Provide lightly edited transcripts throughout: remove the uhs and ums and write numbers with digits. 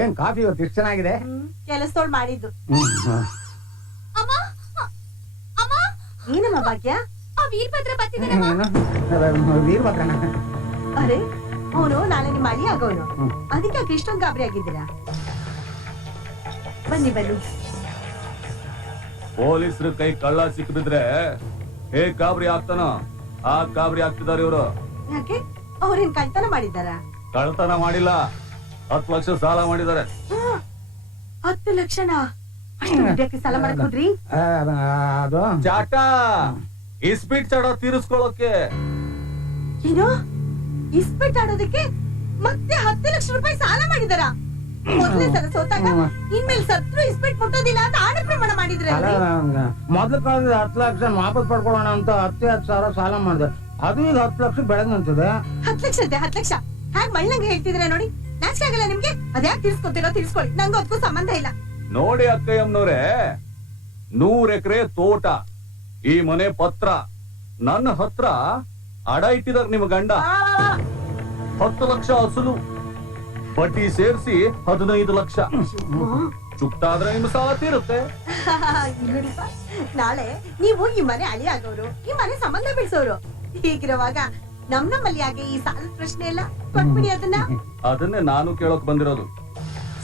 ಏನ್ ಕಾಫಿ ಇವತ್ತು ಇಷ್ಟು ಚೆನ್ನಾಗಿದೆ. ಕೆಲಸದೋಳು ಮಾಡಿದ್ದು. ಏನಮ್ಮ ಭಾಗ್ಯ? ವೀರಭದ್ರ ವೀರಭದ್ರನ ಅರೆ ಅವನು ನಾಳೆ ನಿಮ್ಮ ಅಳಿ ಆಗೋನು. ಅದಕ್ಕೆ ಇಷ್ಟೊಂದು ಗಾಬರಿ ಆಗಿದ್ದೀರಾ? ಬನ್ನಿ ಬನ್ನಿ. ಪೊಲೀಸರು ಕೈ ಕಳ್ಳ ಸಿಕ್ಕಿದ್ರೆ ಹೇಗ್ ಗಾಬರಿ ಆಗ್ತಾನ ಆ ಗಾಬರಿ ಆಗ್ತಿದಾರೆ ಇವರು. ಯಾಕೆ ಅವ್ರೇನ್ ಕಳ್ತನ ಮಾಡಿದಾರ? ಕಳ್ತನ ಮಾಡಿಲ್ಲ, 10 ಲಕ್ಷ ಸಾಲ ಮಾಡಿದ್ದಾರೆ. 10 ಲಕ್ಷನಾ? ಅಷ್ಟು ದುಡ್ಡಕ್ಕೆ ಸಾಲ ಮಾಡಕ್ ಹೋದ್ರಿ? ಅದು ಚಾಟ ಇಸ್ಪೀಟ್ ಚಾಟ ತೀರಿಸ್ಕೊಳ್ಳೋಕೆ. ಏನು ಇಸ್ಪೀಟ್ ಆಡೋದಕ್ಕೆ ಮತ್ತೆ 10 ಲಕ್ಷ ರೂಪಾಯಿ ಸಾಲ ಮಾಡಿದಾರ? ಮೊದಲೇ ಸಲ ಸೋತಾಗ ಇನ್ಮೇಲೆ ಸತ್ರು ಇಸ್ಪೀಟ್ ಮುಟ್ಟೋದಿಲ್ಲ ಅಂತ ಆಣ ಪ್ರಮಾಣ ಮಾಡಿದ್ರೆ. ಮೊದ್ಲು ಕಳೆದ 10 ಲಕ್ಷ ವಾಪಸ್ ಪಡ್ಕೊಳ್ಳೋಣ ಅಂತ 10,000 ಸಾಲ ಮಾಡಿದೆ. ಅದು ಈಗ 10 ಲಕ್ಷ ಬೆಳೆದಂತಿದೆ. 10 ಲಕ್ಷ ಅಂತೆ 10 ಲಕ್ಷ ಹ್ಯಾಗ್ ಮಳ್ಳಂಗೆ ಹೇಳ್ತಿದ್ರೆ ನೋಡಿ. ನಾಚಿಕೆ ಆಗಲ್ಲ ನಿಮ್ಗೆ? ಅದ್ಯಾಕೆ ತೀರ್ಸ್ಕೊತೀರೋ ತೀರ್ಸ್ಕೊಳ್ಳಿ, ನಂಗೆ ಅದಕ್ಕೂ ಸಂಬಂಧ ಇಲ್ಲ. ನೋಡಿ ಅಕ್ಕಯ್ಯಮ್ಮನವ್ರೆ, 100 ಎಕರೆ ತೋಟ, ಈ ಮನೆ ಪತ್ರ ನನ್ನ ಹತ್ರ ಅಡ ಇಟ್ಟಿದಾರ ನಿಮ್ಮ ಗಂಡ. 10 ಲಕ್ಷ ಅಸಲು ಬಡ್ಡಿ ಸೇರಿಸಿ 15 ಲಕ್ಷ. ಚುಕ್ತಾದ್ರೆ ನಿಮ್ಮ ಸಾಲ ತೀರುತ್ತೆ. ನೋಡಿಪ್ಪ, ನಾಳೆ ನೀವು ಈ ಮನೆ ಅಳಿ ಆಗೋರು, ಈ ಮನೆ ಸಂಬಂಧ ಬೆಳೆಸೋರು. ಹೀಗಿರುವಾಗ ನಮ್ಮಲ್ಲಿ ಯಾಕೆ ಈ ಸಾಲದ ಪ್ರಶ್ನೆ ಎಲ್ಲ? ಕೊಟ್ಬಿಡಿ ಅದನ್ನೇ ನಾನು ಕೇಳೋಕ್ ಬಂದಿರೋದು.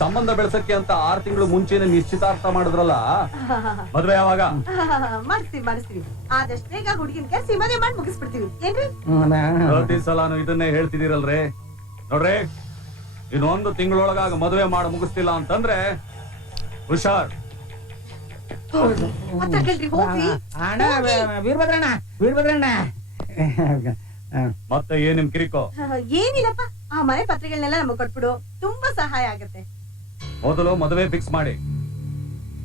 ಸಂಬಂಧ ಬೆಳೆಸಕ್ಕೆ ಅಂತ 6 ತಿಂಗಳು ಮುಂಚೆನೆ ನಿಶ್ಚಿತಾರ್ಥ ಮಾಡಿದ್ರಲ್ಲ, ಮದ್ವೆ ಯಾವಾಗ? ಮಾಡಿಸ್ತೀವಿ. ಆದಷ್ಟು ಬೇಗ ಹುಡುಗಿನ ಕರ್ಸಿ ಮದುವೆ ಮಾಡಿ ಮುಗಿಸ್ಬಿಡ್ತೀವಿ. ಏನ್ರಿ? ಪ್ರತಿ ಸಲಾನು ಇದನ್ನೇ ಹೇಳ್ತಿದ್ದೀರಲ್ರಿ. ನೋಡ್ರಿ, ಇನ್ನೊಂದು ತಿಂಗಳೊಳಗಾಗ ಮದುವೆ ಮಾಡಿ ಮುಗಿಸ್ತಿಲ್ಲ ಅಂತಂದ್ರೆ ಹುಷಾರ್. ವೀರಭದ್ರಣ್ಣ ಮತ್ತೆ ಏನ್ ನಿಮ್ ಕಿರಿಕೋ? ಏನಿಲ್ಲಪ್ಪ, ಆ ಮನೆ ಪತ್ರಗಳನ್ನೆಲ್ಲ ನಮಗ್ ಕೊಟ್ಬಿಡು, ತುಂಬಾ ಸಹಾಯ ಆಗತ್ತೆ. ಮೊದಲು ಮದುವೆ ಫಿಕ್ಸ್ ಮಾಡಿ.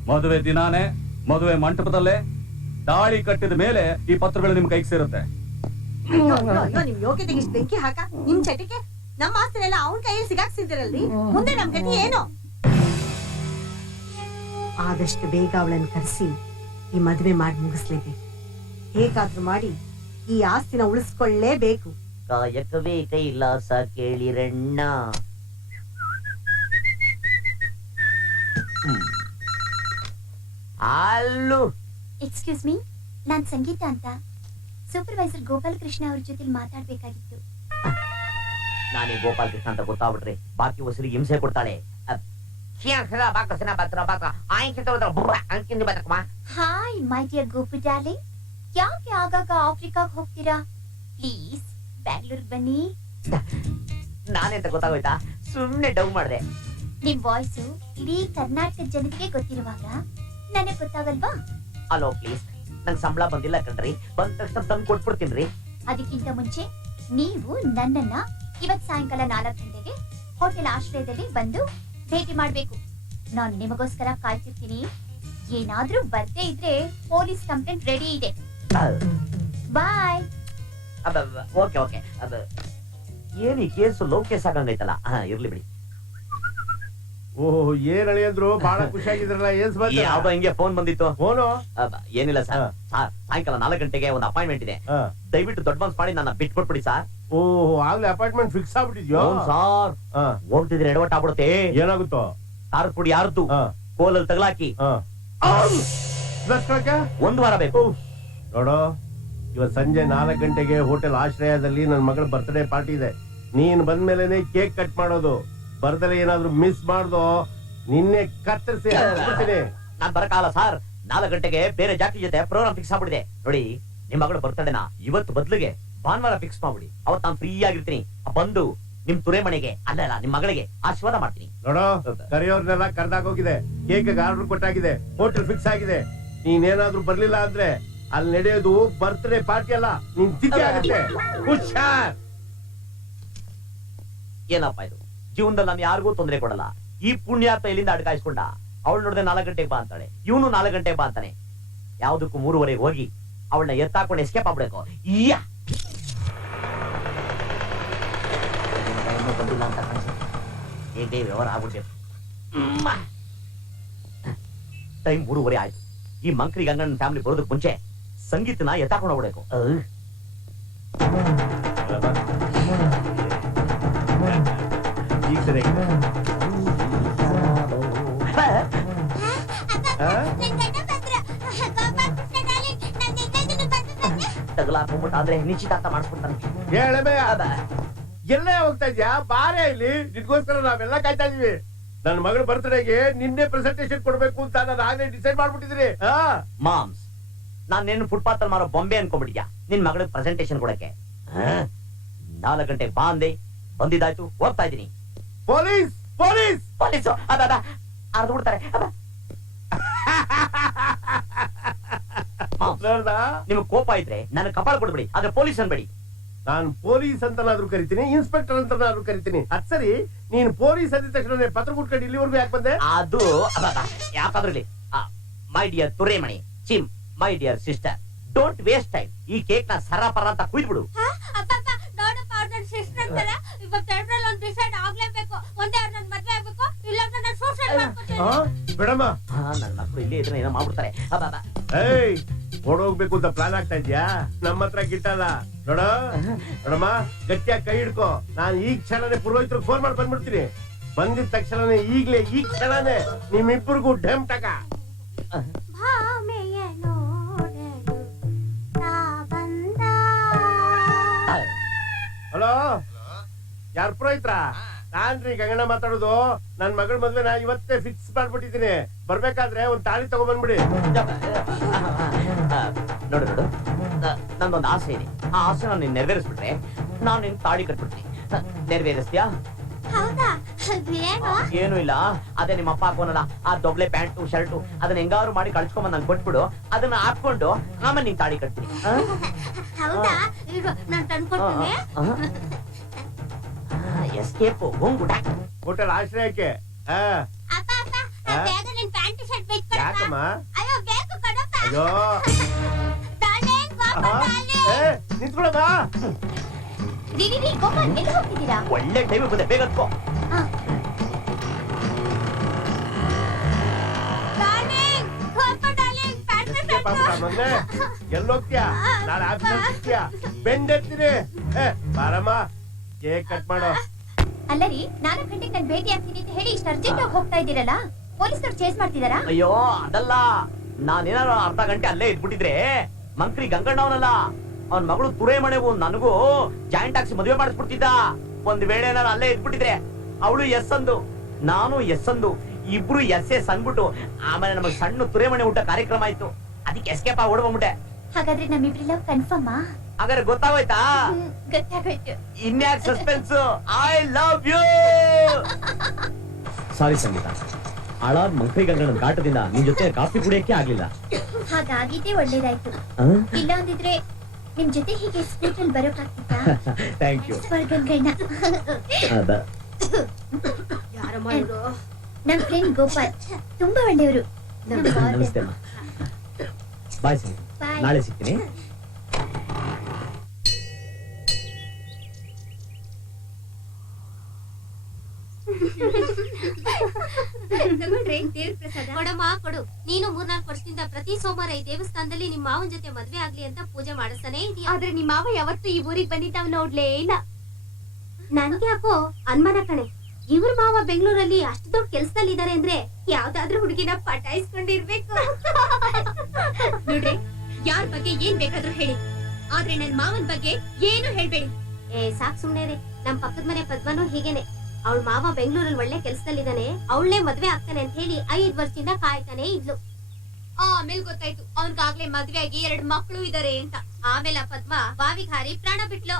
ಮದುವೆ ದಿನಾನೇ ಮದುವೆ ಮಂಟಪದಲ್ಲೇ ತಾಳಿ ಕಟ್ಟಿದ ಮೇಲೆ ಈ ಪತ್ರಗಳು ನಿಮ್ ಕೈಗೆ ಸೇರುತ್ತೆ. ನಿಮ್ ಯೋಗ್ಯತೆಗೆ ಇಷ್ಟು ಬೆಂಕಿ ಹಾಕ. ನಿಮ್ ಚಟಿಕೆ ನಮ್ಮ ಆಸ್ತಿನೆಲ್ಲ ಅವನ್ ಕೈಯಲ್ಲಿ ಸಿಗಾಕ್ಸಿದಿರಲ್ರಿ, ಮುಂದೆ ನಮ್ ಗತಿ ಏನು? ಆದಷ್ಟು ಬೇಗ ಅವಳನ್ನು ಕರೆಸಿ ಈ ಮದುವೆ ಮಾಡಿ ಮುಗಿಸ್ಲೇಬೇಕು. ಹೇಗಾದ್ರೂ ಮಾಡಿ ಈ ಆಸ್ತಿನ ಉಳಿಸ್ಕೊಳ್ಳೇಬೇಕು. ಕಾಯಕವೇ ಕೈಲಾಸ ಕೇಳಿರಣ್ಣ. ಅಲ್ಲೂ ಎಕ್ಸ್ಕ್ಯೂಸ್ ಮೀ, ನಾನ್ ಸಂಗೀತ ಅಂತ. ಸೂಪರ್ವೈಸರ್ ಗೋಪಾಲ್ ಕೃಷ್ಣ ಅವ್ರ ಜೊತೆ ಮಾತಾಡ್ಬೇಕಾಗಿತ್ತು. ನಾನೇ ಗೋಪಾಲ್ ಕೃಷ್ಣ ಅಂತ ಗೊತ್ತಾಗ್ಬಿಟ್ರೆ ಬಾಕಿ ವಸೂಲಿಗೆ ಹಿಂಸೆ ಕೊಡ್ತಾಳೆ. Hi my dear Gopu darling, ಯಾಕೆ ಆಗಾಗ ಆಫ್ರಿಕಾಗ್ ಹೋಗ್ತೀರಾ? ಪ್ಲೀಸ್ ಬ್ಯಾಂಗ್ಳೂರ್ ಬನ್ನಿ. ನಾನೆಂತ ಗೊತ್ತಾಗೋಯ್ತಾ? ಸುಮ್ನೆ ಡೌ ಮಾಡಿದೆ. ನಿಮ್ ವಾಯ್ಸು ಇಡೀ ಕರ್ನಾಟಕದ ಜನತೆಗೆ ಗೊತ್ತಿರುವಾಗ ನನಗೆ ಗೊತ್ತಾಗಲ್ವಾ? ಅಲೋ ಪ್ಲೀಸ್, ನಂಗೆ ಸಂಬಳ ಬಂದಿಲ್ಲ ಕಣ್ರಿ, ಬಂದ ತಕ್ಷಣ ತಂದು ಕೊಟ್ಬಿಡ್ತೀನಿ. ಅದಕ್ಕಿಂತ ಮುಂಚೆ ನೀವು ನನ್ನನ್ನ ಇವತ್ ಸಾಯಂಕಾಲ 4 ಗಂಟೆಗೆ ಹೋಟೆಲ್ ಆಶ್ರಯದಲ್ಲಿ ಬಂದು ಭೇಟಿ ಮಾಡ್ಬೇಕು. ನಾನು ನಿಮಗೋಸ್ಕರ ಕಾಯ್ತಿರ್ತೀನಿ. ಏನಾದ್ರೂ ಬರ್ದೇ ಇದ್ರೆ ಪೊಲೀಸ್ ಕಂಪ್ಲೇಂಟ್ ರೆಡಿ ಇದೆ. ಬಾಯ್. Okay okay. ಏನ್ ಈ ಕೇಸು ಲೋ ಕೇಸ್ ಆಗಂಗೈತಲ್ಲ. ಇರ್ಲಿ ಬಿಡಿ. ಓಹ್, ಏನ್ ಅಳಿಯಂದ್ರು ಬಹಳ ಖುಷಿಯಾಗಿದ್ರಲ್ಲ. ಏನ್ ಯಾವ್ದೋ ಹಿಂಗೆ ಫೋನ್ ಬಂದಿತ್ತು. ಫೋನು? ಏನಿಲ್ಲ ಸರ್, ಸಾಯಂಕಾಲ 4 ಗಂಟೆಗೆ ಒಂದು ಅಪಾಯಿಂಟ್ಮೆಂಟ್ ಇದೆ. ದಯವಿಟ್ಟು ದೊಡ್ಡ ಮನ್ಸ್ ಮಾಡಿ ನನ್ನ ಬಿಟ್ಬಿಟ್ಬಿಡಿ ಸರ್. ಓಹ್, ಆಗ್ಲೇ ಅಪಾಯಿಂಟ್ಮೆಂಟ್ ಫಿಕ್ಸ್ ಆಗ್ಬಿಟ್ಟಿದ್ಯೋ? ಸಾರ್, ಹೋಗ್ತಿದ್ರೆ ಎಡವಟ್ ಆಗ್ಬಿಡುತ್ತೆ. ಏನಾಗುತ್ತೋ? ಖಾರದ ಪುಡಿ ಯಾರದ್ದು ಕೋಲಲ್ಲಿ ತಗಲಾಕಿ 1 ವಾರ ಬೇಕು. ನೋಡೋ, ಇವತ್ ಸಂಜೆ 4 ಗಂಟೆಗೆ ಹೋಟೆಲ್ ಆಶ್ರಯದಲ್ಲಿ ನನ್ನ ಮಗಳ ಬರ್ತ್ಡೇ ಪಾರ್ಟಿ ಇದೆ. ನೀನ್ ಬಂದ್ಮೇಲೆನೆ ಕೇಕ್ ಕಟ್ ಮಾಡೋದು. ಬರ್ದಲೆ ಏನಾದ್ರು ಮಿಸ್ ಮಾಡ್ದೋ ನಿನ್ನೆ ಕತ್ತರಿಸಿ ಹಾಕ್ಬಿಡ್ತೀನಿ. ನಾನ್ ಬರಕಾಗಲ್ಲ ಸರ್. 4 ಗಂಟೆಗೆ ಬೇರೆ ಜಾತಿ ಜೊತೆ ಪ್ರೋಗ್ರಾಮ್ ಫಿಕ್ಸ್ ಆಗ್ಬಿಡಿದೆ. ನೋಡಿ, ನಿಮ್ ಮಗಳ ಬರ್ತಡೇನ ಇವತ್ತು ಬದ್ಲಿಗೆ ಭಾನುವಾರ ಫಿಕ್ಸ್ ಮಾಡ್ಬಿಡಿ. ಅವತ್ ನಾನು ಫ್ರೀ ಆಗಿರ್ತೀನಿ. ಬಂದು ನಿಮ್ ತುರೆ ಮನೆಗೆ ಅಲ್ಲ ನಿಮ್ ಮಗಳಿಗೆ ಆಶೀರ್ವಾದ ಮಾಡ್ತೀನಿ. ನೋಡೋ, ಕರೆಯೋರ್ನೆಲ್ಲ ಕರ್ದಾಗೋಗಿದೆ, ಕೇಕ್ ಆರ್ಡರ್ ಕೊಟ್ಟಾಗಿದೆ, ಹೋಟೆಲ್ ಫಿಕ್ಸ್ ಆಗಿದೆ. ನೀನೇನಾದ್ರೂ ಬರ್ಲಿಲ್ಲ ಅಂದ್ರೆ ಅಲ್ಲಿ ನಡೆಯೋದು ಬರ್ತ್ಡೇ ಪಾರ್ಟಿ ಅಲ್ಲ, ನಿನ್ ತಿಥಿ ಆಗುತ್ತೆ. ಹುಷಾರ್. ಏನಪ್ಪಾ ಇದು? ಜೀವನದಲ್ಲಿ ನಾನು ಯಾರಿಗೂ ತೊಂದರೆ ಕೊಡಲ್ಲ. ಈ ಪುಣ್ಯಾತ್ಮ ಇಲ್ಲಿಂದ ಅಡ್ಕಾಯಿಸ್ಕೊಂಡ. ಅವಳು ನೋಡಿದ್ರೆ 4 ಗಂಟೆಗೆ ಬಾ ಅಂತಾಳೆ, ಇವನು 4 ಗಂಟೆಗೆ ಬಾ ಅಂತಾನೆ. ಯಾವ್ದಕ್ಕೂ 3:30 ಹೋಗಿ ಅವಳನ್ನ ಎತ್ತಾಕೊಂಡು ಎಸ್ಕೇಪ್ ಆಗ್ಬಿಡಬೇಕು. ಬಂದಿಲ್ಲ ಅಂತ ಹೇಗೆ ವ್ಯವಹಾರ ಆಗ್ಬಿಡ್ಬೇಕು. ಟೈಮ್ 3:30 ಆಯ್ತು. ಈ ಮಂಕ್ರಿ ಗಂಗಣ್ಣ ಫ್ಯಾಮಿಲಿ ಬರೋದಕ್ಕೆ ಮುಂಚೆ ಸಂಗೀತನ ಎತ್ತಾಕೊಂಡು ಹೋಗ್ಬೇಕು. ಈಗ ಸರಿಯಾಗಿದೆ. ತಗಲಾಕೊಂಡ್ಬಿಟ್ಟಾದ್ರೆ ನಿಶ್ಚಿತಾರ್ಥ ಮಾಡಿಸ್ಬಿಡ್ತಾನೆ. ಹೇಳಬೇ ಎಲ್ಲೇ ಹೋಗ್ತಾ ಇದ್ಯಾ? ಬಾರೇ ಇಲ್ಲಿ, ನಿನ್ಗೋಸ್ಕರ ನಾವೆಲ್ಲ ಕಾಯ್ತಾ ಇದೀವಿ. ನನ್ನ ಮಗಳ ಬರ್ತ್ಡೇಗೆ ನಿನ್ನೆ ಪ್ರೆಸೆಂಟೇಶನ್ ಕೊಡ್ಬೇಕು ಅಂತ ನಾನು ಆಗಲೇ ಡಿಸೈಡ್ ಮಾಡ್ಬಿಟ್ಟಿದ್ರಿ. ಮಾಮ್ಸ್, ನಾನ್ ನಿನ್ನ ಫುಟ್ಪಾತ್ ಅಲ್ಲಿ ಮಾರೋ ಬೊಂಬೆ ಅನ್ಕೊಂಡ್ಬಿಟ್ಟಿದ್ಯಾ ನಿನ್ ಮಗಳಿಗೆ ಪ್ರೆಸೆಂಟೇಶನ್ ಕೊಡಕ್ಕೆ? 4 ಗಂಟೆಗೆ ಬಾ ಅಂದೆ, ಬಂದಿದ್ದಾಯ್ತು, ಹೋಗ್ತಾ ಇದೀನಿ. ಪೊಲೀಸ್ ಪೊಲೀಸ್ ಪೊಲೀಸು ಅದ ಅರ್ದು ಬಿಡ್ತಾರೆ. ನಿಮ್ಗೆ ಕೋಪ ಇದ್ರೆ ನನಗೆ ಕಪಾಳ ಕೊಡ್ಬೇಡಿ, ಆದ್ರೆ ಪೊಲೀಸ್ ಅನ್ಬೇಡಿ. ನಾನು ಪೊಲೀಸ್ ಅಂತನಾದ್ರೂ ಕರಿತೀನಿ, ಇನ್ಸ್ಪೆಕ್ಟರ್ ಅಂತನಾದ್ರೂ ಕರಿತೀನಿ. ಅದ್ ಸರಿ, ನೀನ್ ಪೊಲೀಸ್ ಅಂದ ತಕ್ಷಣ ಪತ್ರ ಕೊಟ್ಕೊಂಡು ಇಲ್ಲಿವರೆಗೂ ಯಾಕೆ ಬಂದೆ? ಅದು ಯಾಕಾದ್ರಲ್ಲಿ ಮೈ ಡಿಯರ್ ತುರೇಮಣಿ, ಚಿಮ್, my dear sister, don't waste time. ಈ ಕೇಕ್ ನ ಸರ ಪರ ಅಂತ ಕುಯ್ದ್ಬಿಡು. ಬಿಡಮ್ಮ, ನನ್ನ ಮಕ್ಕಳು ಇಲ್ಲೇ ಇದ್ರೆ ಏನೋ ಮಾಡ್ಬಿಡ್ತಾರೆ. ಏಯ್ ಓಡೋಗ್ಬೇಕು ಅಂತ ಪ್ಲಾನ್ ಆಗ್ತಾ ಇದ್ಯಾ? ನಮ್ಮ ಹತ್ರ ಗಿಟ್ಟಲ್ಲ. ನೋಡಮ್ಮ, ಗಟ್ಟಿಯಾಗಿ ಕೈ ಹಿಡ್ಕೋ. ನಾನು ಈ ಕ್ಷಣನೇ ಪುರೋಹಿತರು ಫೋನ್ ಮಾಡಿ ಬಂದ್ಬಿಡ್ತೀನಿ. ಬಂದಿದ ತಕ್ಷಣನೇ ಈಗ್ಲೇ ಈ ಕ್ಷಣನೇ ನಿಮ್ಮಿಬ್ಬರಿಗೂ ಡೆಮ್ ಟಕ. ಹಲೋ, ಯಾರು ಪುರೋಹಿತ್ರ? ನಾನ್ರಿ ಗಂಗಣ್ಣ ಮಾತಾಡೋದು. ನನ್ ಮಗಳ ಮದ್ವೆ ನಾ ಇವತ್ತೇ ಫಿಕ್ಸ್ ಮಾಡ್ಬಿಟ್ಟಿದ್ದೀನಿ. ಬರ್ಬೇಕಾದ್ರೆ ಒಂದ್ ತಾಳಿ ತಗೊಂಡ್ಬಂದ್ಬಿಡಿ. ನೋಡು ನೋಡು, ನಂದೊಂದು ಆಸೆ ಇದೆ. ಆ ಆಸೆ ನಾನು ನೀನ್ ನೆರವೇರಿಸ್ಬಿಟ್ರೆ ನಾನು ನಿನ್ ತಾಳಿ ಕಟ್ಬಿಡ್ತೀನಿ. ನೆರವೇರಿಸ್ತೀಯಾ? ಏನು ಇಲ್ಲ, ಅದೇ ನಿಮ್ಮ ಅಪ್ಪ ಹಾಕೋನಲ್ಲ ಆ ದೊಡ್ಲೆ ಪ್ಯಾಂಟು ಶರ್ಟು, ಅದನ್ನ ಹೆಂಗಾರು ಮಾಡಿ ಕಳ್ಸ್ಕೊಂಬಂದ್ ನಂಗೆ ಕೊಟ್ಬಿಡು. ಅದನ್ನ ಹಾಕೊಂಡು ಆಮೇಲೆ ನೀನ್ ತಾಳಿ ಕಟ್ತೀನಿ. ಎಸ್ಕೇಪ್ ಹೋಗ್ಬಿಡ. ಹೋಟೆಲ್ ಆಶ್ರಯಕ್ಕೆ. ಯಾಕಮ್ಮ? ಅಯ್ಯೋ, ನಿಂತ್ಕೊಳಮ್ಮ. ಒಳ್ಳೆ ಟೈಮ್ ಬಂದೆ, ಬೇಗ ಹತ್ಕೋ. ಎಲ್ಲೋಗ್ತೀಯಾ? ನಾಳೆ ಆಫೀಸ್ ಬೆಂಡೆತ್ತೀನಿ. ಬಾರಮ್ಮ, ಕೇಕ್ ಕಟ್ ಮಾಡೋ. ಅಲ್ಲರಿ, 4 ಗಂಟೆಗೆ ನಾನು ಭೇಟಿ ಆಗ್ತೀನಿ ಅಂತ ಹೇಳಿ ಇಷ್ಟು ಅರ್ಜೆಂಟ್ ಆಗಿ ಹೋಗ್ತಾ ಇದ್ದೀರಲ್ಲ, ಪೊಲೀಸರು ಚೇಸ್ ಮಾಡ್ತಿದಾರಾ? ಅಯ್ಯೋ ಅದಲ್ಲ, ನಾನೇನಾದ್ರು ಅರ್ಧ ಗಂಟೆ ಅಲ್ಲೇ ಇದ್ಬಿಟ್ಟಿದ್ರೆ ಮಂತ್ರಿ ಗಂಗಣ್ಣವನಲ್ಲ, ಅವನ್ ಮಗಳು ತುರೇಮಣೆಗೂ ನನಗೂ ಜಾಯಿಂಟ್ ಆಕ್ಸಿ ಮದುವೆ ಮಾಡಿಸ್ಬಿಡ್ತಿದ್ದ. ಒಂದ್ ವೇಳೆ ನಾನು ಅಲ್ಲೇ ಇದ್ಬಿಟ್ಟಿದ್ರೆ ಅವಳು ಎಸ್ ಅಂದು ನಾನು ಎಸ್ ಅಂದು ಇಬ್ರು ಎಸ್ ಅಂದ್ಬಿಟ್ಟು ಆಮೇಲೆ ನಮಗ್ ಸಣ್ಣ ತುರೇಮಣೆ ಊಟ ಕಾರ್ಯಕ್ರಮ ಆಯ್ತು. ಅದಕ್ಕೆ ಎಸ್ಕೇಪ್ ಆಗಿ ಓಡ್ಬಂದ್ಬಿಟ್ಟೆ. ಹಾಗಾದ್ರೆ ನಮ್ಮಿಬ್ರೆಲ್ಲ ಕನ್ಫರ್ಮಾ? ಹಾಗಾದ್ರೆ ಗೊತ್ತಾಗೋಯ್ತಾ? ಗೊತ್ತಾಗೋಯ್ತು. ಇನ್ಯಾಕ್ suspense? I love you. Sorry Sangeetha, ಹಾಳಾದ ಮಂತ್ರಿ ಗಂಗಣ್ಣನ ಕಾಟದಿಂದ ನಿನ್ ಜೊತೆ ಕಾಫಿ ಕುಡಿಯಕ್ಕೆ ಆಗ್ಲಿಲ್ಲ. ಹಾಗಾಗಿದ್ದೇ ಒಳ್ಳೇದಾಯ್ತು. ಇಲ್ಲ ಅಂದಿದ್ರೆ ನಿಮ್ ಜೊತೆ ಹೀಗೆ ಸ್ಕೂಟರ್ ಬರೋಕಾಗ್ತಿತ್ತಾ? Thank you Ganganna. ನಮ್ ಫ್ರೆಂಡ್ ಗೋಪಾಲ್ ತುಂಬಾ ಒಳ್ಳೆಯವರು. ನಮಸ್ತೆ ಅಮ್ಮ. ಬಾಯ್ ಸಂಗೀತ, ನಾಳೆ ಸಿಗ್ತೀನಿ. ಕೊಡಮ್ಮ ಕೊಡು. ನೀನು 3-4 ವರ್ಷದಿಂದ ಪ್ರತಿ ಸೋಮವಾರ ಈ ದೇವಸ್ಥಾನದಲ್ಲಿ ನಿಮ್ಮ ಮಾವನ ಜೊತೆ ಮದ್ವೆ ಆಗ್ಲಿ ಅಂತ ಪೂಜೆ ಮಾಡಿಸ್ತಾನೆ ಇದೀಯ. ಆದ್ರೆ ನಿಮ್ ಮಾವ ಯಾವತ್ತೂ ಈ ಊರಿಗೆ ಬಂದಿದ್ದಾವ್ ನೋಡ್ಲೇ ಇಲ್ಲ. ನನ್ಗೆ ಯಾಕೋ ಅನುಮಾನ ಕಣೆ. ಇವ್ರ ಮಾವ ಬೆಂಗಳೂರಲ್ಲಿ ಅಷ್ಟು ದೊಡ್ಡ ಕೆಲ್ಸದಲ್ಲಿ ಇದಾರೆ ಅಂದ್ರೆ ಯಾವ್ದಾದ್ರೂ ಹುಡುಗಿನ ಪಟಾಯಿಸ್ಕೊಂಡಿರ್ಬೇಕು. ನೋಡ್ರಿ, ಯಾರ ಬಗ್ಗೆ ಏನ್ ಬೇಕಾದ್ರೂ ಹೇಳಿ, ಆದ್ರೆ ನನ್ ಮಾವನ್ ಬಗ್ಗೆ ಏನು ಹೇಳ್ಬೇಡಿ. ಸಾಕ್ ಸುಮ್ನೆ ರೀ. ನಮ್ ಪಕ್ಕದ ಮನೆ ಪದ್ಮನು ಹೀಗೇನೆ. ಅವಳ ಮಾವ ಬೆಂಗಳೂರಲ್ಲಿ ಒಳ್ಳೆ ಕೆಲ್ಸದಲ್ಲಿದ್ದಾನೆ, ಅವಳೇ ಮದ್ವೆ ಆಗ್ತಾನೆ ಅಂತ ಹೇಳಿ 5 ವರ್ಷದಿಂದ ಕಾಯ್ತಾನೆ ಇದ್ಲು. ಆಮೇಲೆ ಗೊತ್ತಾಯ್ತು ಅವನ್ಗಾಗ್ಲೇ ಮದ್ವೆ ಆಗಿ 2 ಮಕ್ಳು ಇದಾರೆ ಅಂತ. ಆಮೇಲೆ ಪದ್ಮ ಬಾವಿಗೆ ಹಾರಿ ಪ್ರಾಣ ಬಿಟ್ಲು.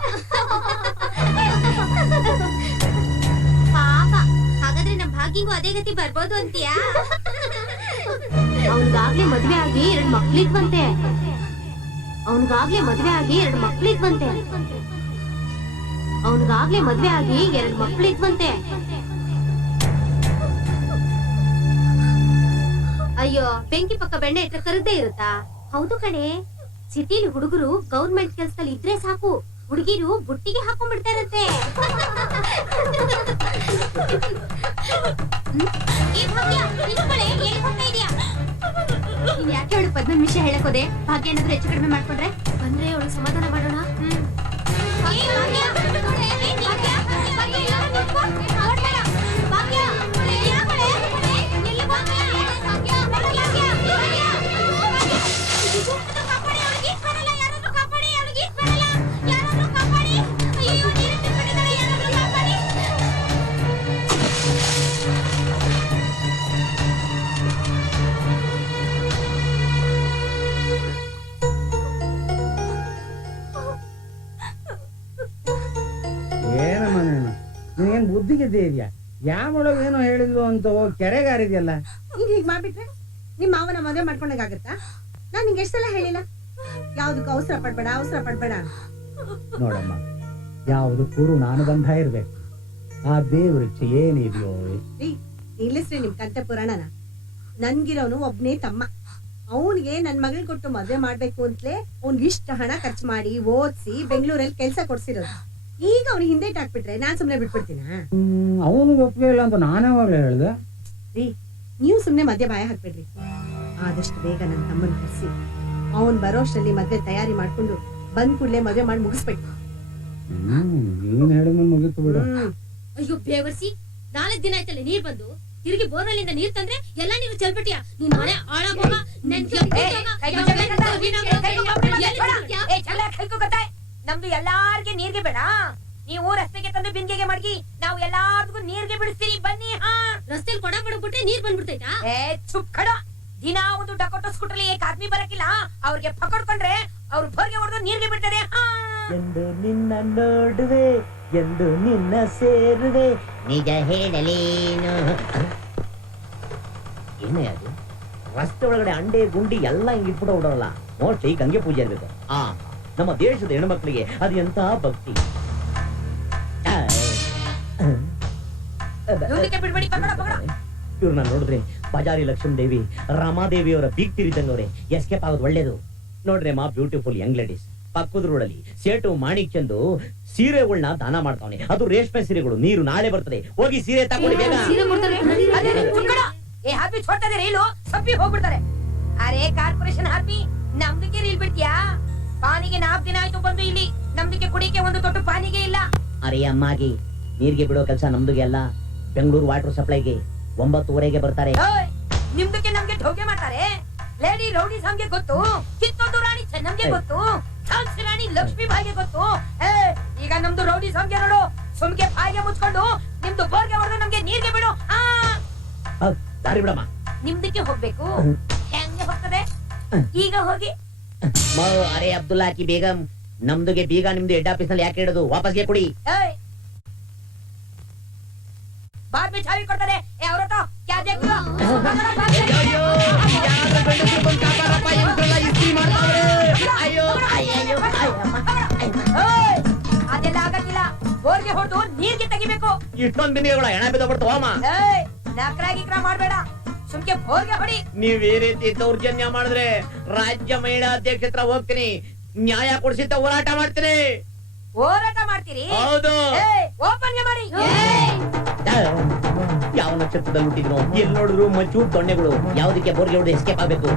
ಪಾಪ, ಹಾಗಾದ್ರೆ ನಮ್ ಭಾಗ್ಯಂಗೂ ಅದೇ ಗತಿ ಬರ್ಬೋದು ಅಂತೀಯಾ? ಅವನ್ಗಾಗ್ಲೇ ಮದ್ವೆ ಆಗಿ 2 ಮಕ್ಳಿದ್ವಂತೆ. ಅವನ್ಗಾಗ್ಲೇ ಮದ್ವೆ ಆಗಿ 2 ಮಕ್ಳಿದ್ವಂತೆ. ಅವನ್ಗಾಗ್ಲೇ ಮದ್ವೆ ಆಗಿ 2 ಮಕ್ಳಿದ್ವಂತೆ. ಅಯ್ಯೋ, ಬೆಂಕಿ ಪಕ್ಕ ಬೆಣ್ಣೆ ಇಟ್ಟ ಕರದೇ ಇರುತ್ತಾ? ಹೌದು ಕಣೆ, ಸಿಟಿಲಿ ಹುಡುಗರು ಗೌರ್ಮೆಂಟ್ ಕೆಲ್ಸದಲ್ಲಿ ಇದ್ರೆ ಸಾಕು, ಹುಡುಗಿರು ಬುಟ್ಟಿಗೆ ಹಾಕೊಂಡ್ಬಿಡ್ತಾರಂತೆ. ಯಾಕೆ ಅವಳು ಪದ್ಮನ್ ವಿಷಯ ಹೇಳಕೋದೆ? ಭಾಗ್ಯ ಏನಾದ್ರು ಹೆಚ್ಚು ಕಡಿಮೆ ಮಾಡ್ಕೊಂಡ್ರೆ ಬಂದ್ರೆ ಅವಳಿಗೆ ಸಮಾಧಾನ ಮಾಡೋಣ. ಏನ್ ಬುದ್ಧಿಗಿದ್ದೇ ಇದೆಯಾ? ಯಾವಳೋ ಏನೋ ಹೇಳಿದ್ಲು ಅಂತ ಹೋಗಿ ಕೆರೆಗಾರಿದ್ಯಲ್ಲ. ಹಿಂಗ್ ಹೀಗ್ ಮಾಡ್ಬಿಟ್ರೆ ನಿಮ್ ಮಾವನ ಮದುವೆ ಮಾಡ್ಕೊಂಡಾಗತ್ತಾ? ನಾನ್ ನಿಂಗೆ ಎಷ್ಟ್ ಸಲ ಹೇಳಿಲ್ಲ ಯಾವ್ದಕ್ಕೂ ಅವಸರ ಪಡ್ಬೇಡ ನೋಡಮ್ಮ, ಯಾವುದಕ್ಕೂ ನಾನು ಬಂಧ ಇರ್ಬೇಕು. ಆ ದೇವ್ರ ಇಚ್ಛೆ ಏನಿದೆಯೋ. ನಿಲ್ಲಿಸ್ರಿ ನಿಮ್ ಕಂತೆ ಪುರಾಣನ. ನನ್ಗಿರೋನು ಒಬ್ನೇ ತಮ್ಮ. ಅವನಿಗೆ ನನ್ ಮಗಳ್ ಕೊಟ್ಟು ಮದ್ವೆ ಮಾಡ್ಬೇಕು ಅಂತಲೇ ಅವ್ನ್ಗೆ ಇಷ್ಟ ಹಣ ಖರ್ಚು ಮಾಡಿ ಓದ್ಸಿ ಬೆಂಗಳೂರಲ್ಲಿ ಕೆಲ್ಸ ಕೊಡ್ಸಿರೋದು. ಈಗ ಅವ್ನಿಗೆ ಹಿಂದೆ ಹಾಕ್ಬಿಟ್ರೆ ನಾನ್ ಸುಮ್ನೆ ಬಿಟ್ಬಿಡ್ತೀನ? ಅವನು ಒಪ್ಪಿಗೆ ಇಲ್ಲ ಅಂತ ನಾನೇ ಅವಾಗ್ಲೇ ಹೇಳ್ದೆ. ನೀವು ಸುಮ್ನೆ ಮಧ್ಯ ಬಾಯ ಹಾಕ್ಬಿಡ್ರಿ. ಆದಷ್ಟು ಬೇಗ ನನ್ ತಮ್ಮನ್ ಕರ್ಸಿ ಅವನ್ ಬರೋಷ್ಟರಲ್ಲಿ ಮದ್ವೆ ತಯಾರಿ ಮಾಡ್ಕೊಂಡು ಬಂದ್ ಕೂಡ್ಲೆ ಮದ್ವೆ ಮಾಡಿ ಮುಗಿಸ್ಬೇಕು. ನೀನ್ ಹೇಳಿದ್ಮೇಲೆ ಮುಗೀತು ಬಿಡು. ಅಯ್ಯೋ ಬೇವರ್ಸಿ, 4 ದಿನ ಆಯ್ತಲ್ಲ ನೀರ್ ಬಂದು. ತಿರುಗಿ ಬೋರ್ವೆಲ್ಲಿಂದ ನೀರ್ ತಂದ್ರೆ ಎಲ್ಲಾ ನೀರು ಚೆಲ್ಬಿಟ್ಟಿಯ. ನಿನ್ ಮನೆ ಹಾಳಾಗೋಗ. ನಮ್ದು ಎಲ್ಲಾರ್ಗೆ ನೀರ್ಗೆ ಬೇಡ. ನೀವು ರಸ್ತೆಗೆ ತಂದು ಬಿಂದಿಗೆ ಮಡಗಿ ನಾವು ಎಲ್ಲಾರ್ಗೂ ನೀರ್ಗೆ ಬಿಡಿಸ್ತೀರಿ ಬನ್ನಿ. ರಸ್ತೆಲಿ ಕೊಡ ಬಡಬಿಟ್ರೆ ನೀರ್ ಬಂದ್ಬಿಡ್ತೈತಾ? ಚುಪ್ ಕಡ. ದಿನ ಒಂದು ಡಕೋಟೋ ಸ್ಕೂಟರ್ಲಿ ಆದ್ಮಿ ಬರಕಿಲ್ಲ. ಅವ್ರಿಗೆ ಪಕಡ್ಕೊಂಡ್ರೆ ಅವ್ರು ಭರ್ಗೆ ಹೊಡೆದು ನೀರ್ಗೆ ಬಿಡ್ತಾರೆ. ಎಂದು ನಿನ್ನ ನೋಡುವೆ, ಎಂದು ನಿನ್ನ ಸೇರುವೆ, ನಿಜ ಹೇಳಲೇನು. ಏನೇ ಅದು? ರಸ್ತೆ ಒಳಗಡೆ ಅಂಡೆ ಗುಂಡಿ ಎಲ್ಲ ಹಿಂಗ್ ಇಟ್ಬಿಟ್ಟು ಹೊಡೋಲ್ಲ. ಮೋಸ್ಟ್ಲಿ ಗಂಗೆ ಪೂಜೆ ಇರ್ಬೇಕು. ನಮ್ಮ ದೇಶದ ಹೆಣ್ಮಕ್ಳಿಗೆ ಅದು ಎಂತ ಭಕ್ತಿ. ಬಿಡ್ಬೇಡಿ, ಪಕಡ ಪಕಡ. ಇವ್ರನ್ನ ನೋಡಿದ್ರೆ ಬಜಾರಿ ಲಕ್ಷ್ಮೀ ದೇವಿ, ರಮಾದೇವಿ ಅವರ ಬೀಗ್ ತಿರಿತಂಗವ್ರೆ. ಎಸ್ಕೇಪ್ ಆಗೋದು ಒಳ್ಳೇದು. ನೋಡ್ರಿ ಮಾ ಬ್ಯೂಟಿಫುಲ್ ಯಂಗ್ ಲೇಡೀಸ್. ಪಕ್ಕದ ರೋಡಲ್ಲಿ ಸೇಟು ಮಾಣಿಕ್ ಚಂದು ಸೀರೆಗಳನ್ನ ದಾನ ಮಾಡ್ತಾವನೆ. ಅದು ರೇಷ್ಮೆ ಸೀರೆಗಳು. ನೀರು ನಾಳೆ ಬರ್ತದೆ. ಹೋಗಿ ಸೀರೆ ತಗೊಂಡು ಬೇಗ. ಏ ಹಾಪಿ छोड़ता दे ರೀಲು ಸಪ್ಪಿ ಹೋಗ್ಬಿಡ್ತಾರೆ. ಅರೆ ಕಾರ್ಪೊರೇಷನ್ ಹಾಪಿ, ನಮ್ದಕ್ಕೆ ರೀಲ್ ಬಿಡ್ತೀಯಾ? ಪಾನಿಗೆ 4 ದಿನ ಆಯ್ತು ಬಂದು ಇಲ್ಲಿ. ನಮ್ದಕ್ಕೆ ಕುಡಿಕೆ ಒಂದು ತೊಟ್ಟು ಪಾನಿಗೆ ಇಲ್ಲ. ಅರೆ ಅಮ್ಮಾಗಿ, ನೀರ್ಗೆ ಬಿಡೋ ಕೆಲಸ ನಮ್ದುಗೆ ಅಲ್ಲ. ಬೆಂಗಳೂರು ವಾಟರ್ ಸಪ್ಲೈಗೆ 9:30ಗೆ ಬರ್ತಾರೆ. ನಿಮ್ದಕ್ಕೆ ನಮ್ಗೆ ಢೋಗೆ ಮಾಡ್ತಾರೆ. ಲೇಡಿ ರೌಡಿ ಸಾಮ್ಗೆ ಗೊತ್ತು, ಕಿತ್ತೊಂದು ರಾಣಿ ಚೆನ್ನಮ್ಗೆ ಗೊತ್ತು, ಝಾನ್ಸಿ ರಾಣಿ ಲಕ್ಷ್ಮೀ ಬಾಯಿಗೆ ಗೊತ್ತು. ಈಗ ನಮ್ದು ರೌಡಿ ಸಾಮ್ಗೆ ನೋಡು, ಸುಮ್ಗೆ ಬಾಯಿಗೆ ಮುಚ್ಕೊಂಡು ನಿಮ್ದು ಬೋರ್ಗೆ ಹೊಡೆದು ನಮ್ಗೆ ನೀರ್ಗೆ ಬಿಡು. ದಾರಿ ಬಿಡಮ್ಮ. ನಿಮ್ದಕ್ಕೆ ಹೋಗ್ಬೇಕು. ಹೆಂಗೆ ಹೋಗ್ತದೆ? ಈಗ ಹೋಗಿ. ಅರೆ ಅಬ್ದುಲ್ಲಾ ಕಿ ಬೇಗಂ, ನಮ್ದುಗೆ ಬೀಗ ನಿಮ್ದು ಹೆಡ್ ಆಫೀಸ್ ನಲ್ಲಿ ಯಾಕೆ ಇಡೋದು? ವಾಪಸ್ಗೆ ಕೊಡಿ. बाद में छावी ಕೊಡ್ತಾರೆ. ಅವ್ರ ಹತ್ರ ಕ್ಯಾ ದೇಖ್ತೀರಾ? ಅದೆಲ್ಲ ಆಗಕ್ಕಿಲ್ಲ. ಬೋರ್ಗೆ ಹೊಡೆದು ನೀರ್ಗೆ ತೆಗಿಬೇಕು. ಇಷ್ಟೊಂದು ಬಿಂದಿಗೆಗಳ ಹೆಣ ಬಿದ್ದೋಗ್ಬಿಡ್ತಾವ ಅಮ್ಮ. ನಕ್ರ ಮಾಡ್ಬೇಡ, ಸುಮ್ಕೆ ಬೋರ್ಗೆ ಹೊಡಿ. ನೀವ್ ಈ ರೀತಿ ದೌರ್ಜನ್ಯ ಮಾಡಿದ್ರೆ ರಾಜ್ಯ ಮಹಿಳಾ ಅಧ್ಯಕ್ಷ ಹತ್ರ ಹೋಗ್ತೀನಿ. ನ್ಯಾಯ ಕೊಡಿಸಿದ್ದ ಹೋರಾಟ ಮಾಡ್ತೀನಿ. ಹೋರಾಟ ಮಾಡ್ತೀರಿ? ಹೌದು. ಓಪನ್ಗೆ ಮಾಡಿ. ಯಾವ ನಕ್ಷತ್ರದಲ್ಲಿ ಹುಟ್ಟಿದ್ರು? ಎಲ್ಲಿ ನೋಡಿದ್ರು ಮಚ್ಚು ದೊಣ್ಣೆಗಳು. ಯಾವ್ದಕ್ಕೆ ಬೋರ್ಗೆ ಹೊಡೆದು ಎಸ್ಕೇಪ್ ಆಗ್ಬೇಕು?